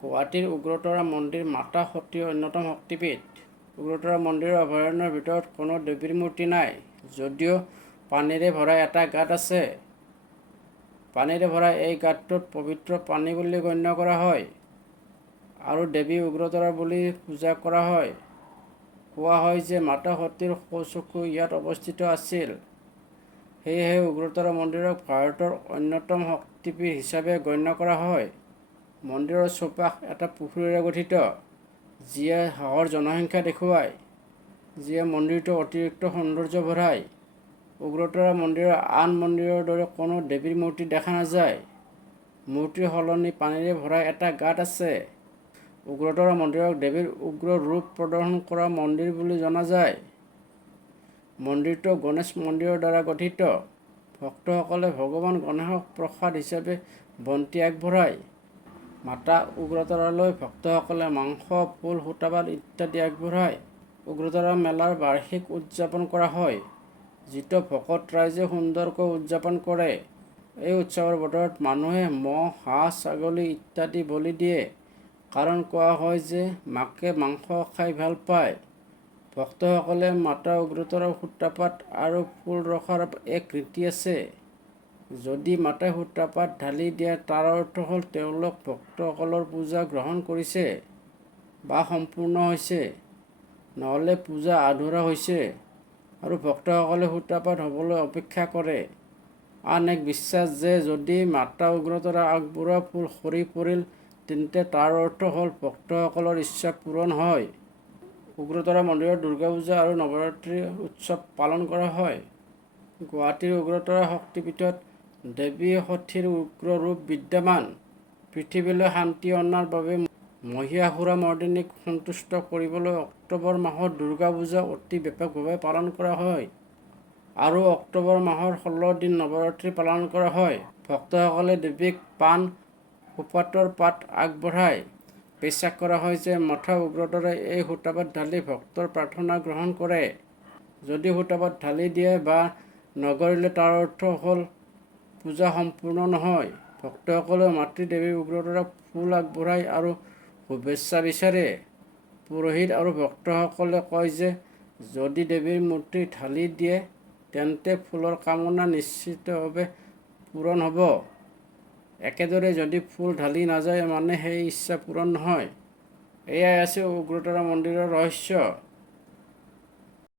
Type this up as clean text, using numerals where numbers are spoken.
গুৱাহাটীৰ উগ্ৰতাৰা মন্দিৰ মাতা সতীৰ অন্যতম শক্তিপীঠ। উগ্ৰতাৰা মন্দিৰৰ অভয়াৰণ্যৰ ভিতৰত কোনো দেৱীৰ মূৰ্তি নাই, যদিও পানীৰে ভৰা এটা গাঁত আছে। পানীৰে ভৰা এই গাঁতটোত পবিত্ৰ পানী বুলি গণ্য কৰা হয় আৰু দেৱী উগ্ৰতাৰা বুলি পূজা কৰা হয়। কোৱা হয় যে মাতা সতীৰ শৌচকু ইয়াত অৱস্থিত আছিল। সেয়েহে উগ্ৰতাৰা মন্দিৰক ভাৰতৰ অন্যতম শক্তিপীঠ হিচাপে গণ্য কৰা হয়। মন্দিৰৰ চৌপাশ এটা পুখুৰীৰে গঠিত, যিয়ে হাঁহৰ জনসংখ্যা দেখুৱায়, যিয়ে মন্দিৰটো অতিৰিক্ত সৌন্দৰ্য বঢ়ায়। উগ্ৰতাৰা মন্দিৰৰ আন মন্দিৰৰ দৰে কোনো দেৱীৰ মূৰ্তি দেখা নাযায়। মূৰ্তিৰ সলনি পানীৰে ভৰা এটা গাঁত আছে। উগ্ৰতাৰা মন্দিৰক দেৱীৰ উগ্ৰ ৰূপ প্ৰদৰ্শন কৰা মন্দিৰ বুলি জনা যায়। মন্দিৰটো গণেশ মন্দিৰৰ দ্বাৰা গঠিত। ভক্তসকলে ভগৱান গণেশক প্ৰসাদ হিচাপে বন্তি আগবঢ়ায়। মাতা উগ্ৰতাৰালৈ ভক্তসকলে মাংস, ফুল, সূতাপাত ইত্যাদি আগবঢ়ায়। উগ্ৰতাৰা মেলাৰ বাৰ্ষিক উদযাপন কৰা হয়, যিটো ভকত ৰাইজে সুন্দৰকৈ উদযাপন কৰে। এই উৎসৱৰ বতৰত মানুহে মহ, হাঁহ, ছাগলী ইত্যাদি বলি দিয়ে, কাৰণ কোৱা হয় যে মাকে মাংস খাই ভাল পায়। ভক্তসকলে মাতা উগ্ৰতাৰাৰ সূতাপাত আৰু ফুল ৰখাৰ এক ৰীতি আছে। যদি মাতাই সূতাপাত ঢালি দিয়ে, তাৰ অৰ্থ হ'ল তেওঁলোক ভক্তসকলৰ পূজা গ্ৰহণ কৰিছে বা সম্পূৰ্ণ হৈছে, নহ'লে পূজা আধৰুৱা হৈছে আৰু ভক্তসকলে সূতাপাত হ'বলৈ অপেক্ষা কৰে। আন এক বিশ্বাস যে যদি মাতা উগ্ৰতাৰা আগবঢ়োৱা ফুল সৰি পৰিল, তেন্তে তাৰ অৰ্থ হ'ল ভক্তসকলৰ ইচ্ছা পূৰণ হয়। উগ্ৰতাৰা মন্দিৰত দুৰ্গা পূজা আৰু নৱৰাত্ৰি উৎসৱ পালন কৰা হয়। গুৱাহাটীৰ উগ্ৰতাৰা শক্তিপীঠত দেৱী সতীৰ উগ্ৰ ৰূপ বিদ্যমান। পৃথিৱীলৈ শান্তি অনাৰ বাবে মহিষাসুৰমৰ্দিনীক সন্তুষ্ট কৰিবলৈ অক্টোবৰ মাহত দুৰ্গা পূজা অতি ব্যাপকভাৱে পালন কৰা হয় আৰু অক্টোবৰ মাহৰ 16 দিন নৱৰাত্ৰি পালন কৰা হয়। ভক্তসকলে দেৱীক পাণ, সুপাতৰ পাত আগবঢ়ায়। বিশ্বাস কৰা হয় যে মাতা উগ্ৰতাৰাই এই সূতাপাত ঢালি ভক্তৰ প্ৰাৰ্থনা গ্ৰহণ কৰে। যদি সূতাপাত ঢালি দিয়ে বা নকৰিলে, তাৰ অৰ্থ হ'ল পূজা সম্পূৰ্ণ নহয়। ভক্তসকলেও মাতৃ দেৱী উগ্ৰতাৰাক ফুল আগবঢ়ায় আৰু শুভেচ্ছা বিচাৰে। পুৰোহিত আৰু ভক্তসকলে কয় যে যদি দেৱীৰ মূৰ্তি ঢালি দিয়ে, তেন্তে ফুলৰ কামনা নিশ্চিতভাৱে পূৰণ হ'ব। একেদৰে যদি ফুল ঢালি নাযায়, মানে সেই ইচ্ছা পূৰণ নহয়। এয়াই আছিল উগ্ৰতাৰা মন্দিৰৰ ৰহস্য।